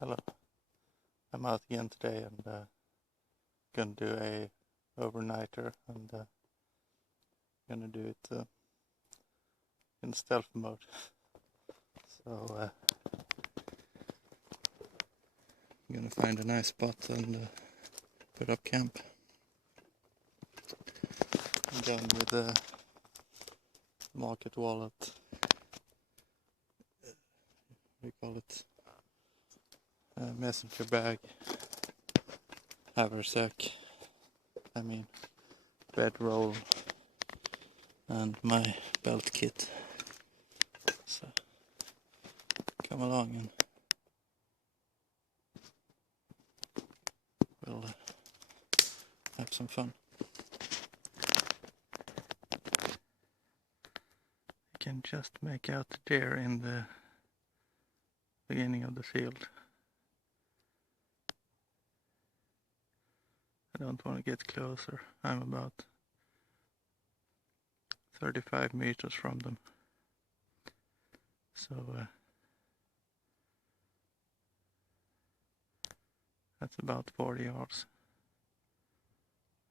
Hello, I'm out again today and gonna do a overnighter and gonna do it in stealth mode. So I'm gonna find a nice spot and put up camp. I'm done with the market wallet, we call it messenger bag, haversack, bedroll, and my belt kit. So come along and we'll have some fun. You can just make out the deer in the beginning of the field. I don't want to get closer. I'm about 35 meters from them. So that's about 40 yards.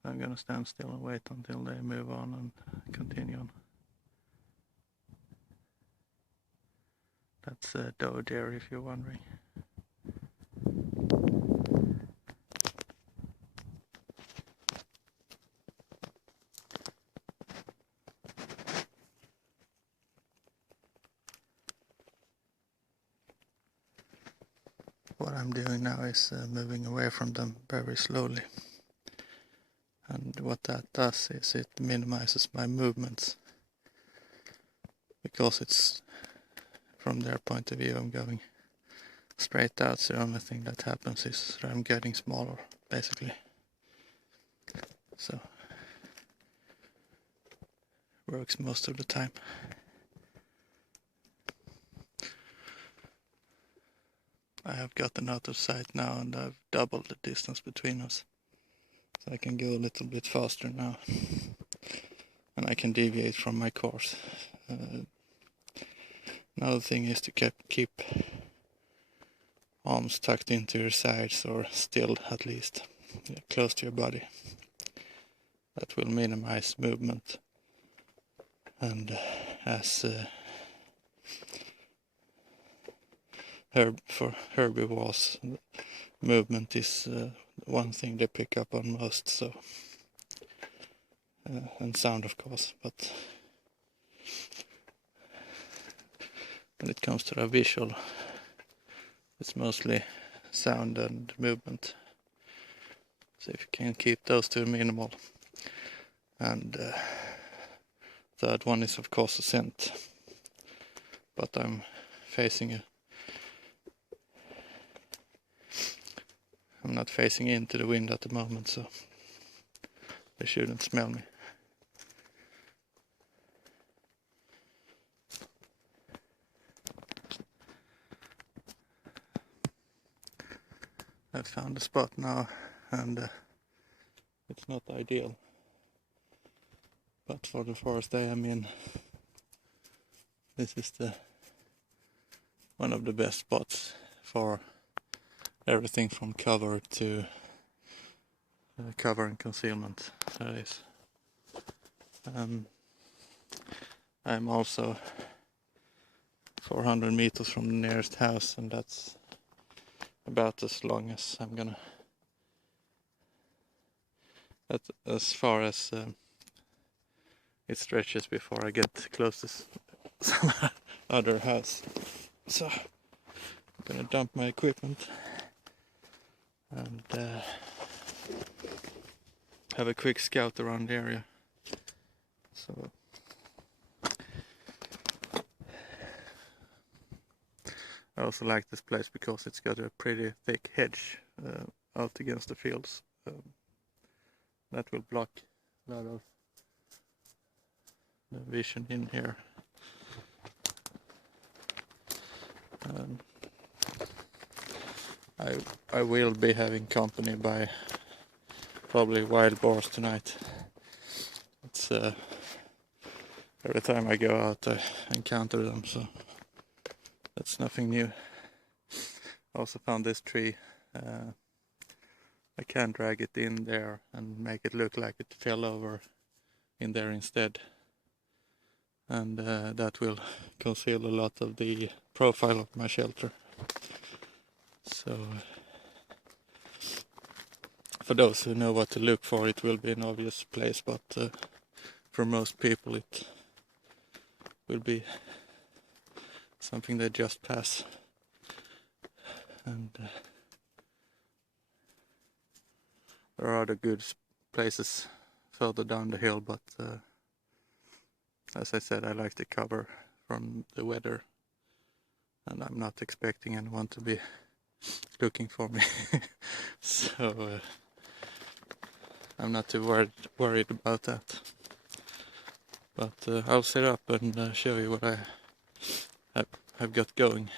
I'm gonna stand still and wait until they move on and continue on. That's a doe deer, if you're wondering. What I'm doing now is moving away from them very slowly. And what that does is it minimizes my movements. Because it's, from their point of view, I'm going straight out, so the only thing that happens is that I'm getting smaller, basically. So, works most of the time. I have gotten out of sight now and I've doubled the distance between us. So I can go a little bit faster now. And I can deviate from my course. Another thing is to keep arms tucked into your sides, or still at least, close to your body. That will minimize movement. And as for herbivores, movement is one thing they pick up on most. So and sound, of course, but when it comes to the visual, it's mostly sound and movement. So if you can keep those two minimal. And third one is of course a scent, but I'm not facing into the wind at the moment, so they shouldn't smell me. I've found a spot now, and it's not ideal, but for the forest I am in, this is one of the best spots for everything from cover to cover and concealment. That is. I'm also 400 meters from the nearest house, and that's about as long as I'm gonna. That's as far as it stretches before I get close to some other house. So I'm gonna dump my equipment and have a quick scout around the area. So I also like this place because it's got a pretty thick hedge out against the fields. That will block a lot of the vision in here. I will be having company by probably wild boars tonight. It's every time I go out I encounter them, so that's nothing new. Also found this tree. I can drag it in there and make it look like it fell over in there instead. And that will conceal a lot of the profile of my shelter. So for those who know what to look for, it will be an obvious place, but for most people it will be something they just pass. And there are other good places further down the hill, but as I said, I like the cover from the weather, and I'm not expecting anyone to be looking for me. So I'm not too worried about that. But I'll set up and show you what I have got going,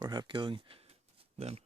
or have going then.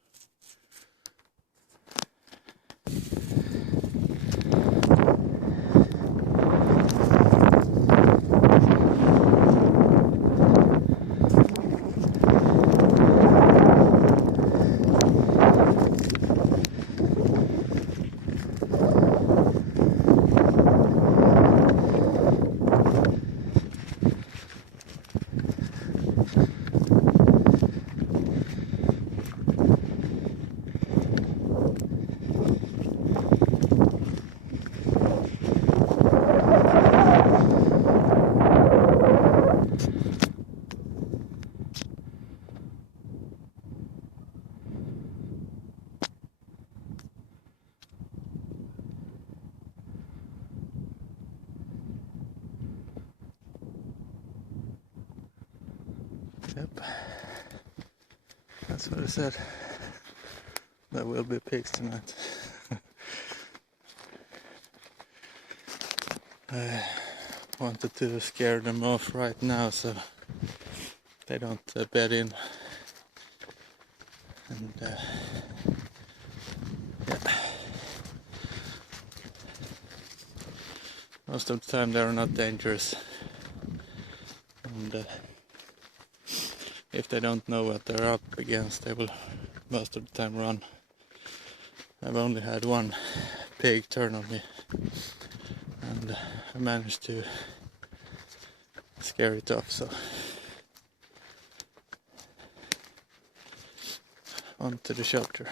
Yep, that's what I said. There will be pigs tonight. I wanted to scare them off right now so they don't bed in. And yeah, most of the time they are not dangerous. And if they don't know what they're up against, they will most of the time run. I've only had one pig turn on me, and I managed to scare it off, so on to the shelter.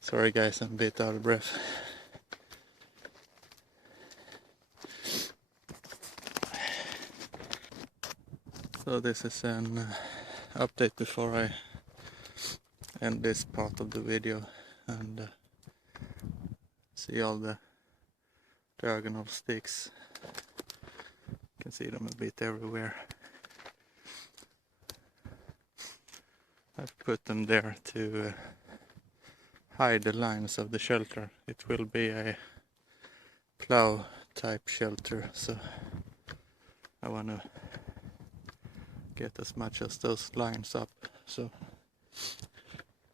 Sorry guys, I'm a bit out of breath. So this is an update before I end this part of the video, and see all the diagonal sticks. You can see them a bit everywhere. I've put them there to hide the lines of the shelter. It will be a plow type shelter, so I want to get as much as those lines up, so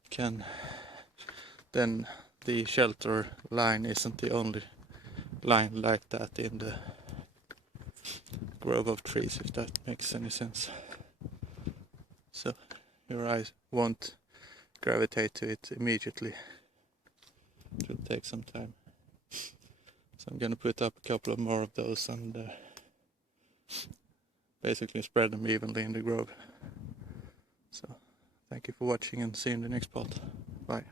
can then the shelter line isn't the only line like that in the grove of trees, if that makes any sense. So your eyes won't gravitate to it immediately. It will take some time. So I'm gonna put up a couple of more of those and basically spread them evenly in the grove. So thank you for watching, and see you in the next part. Bye.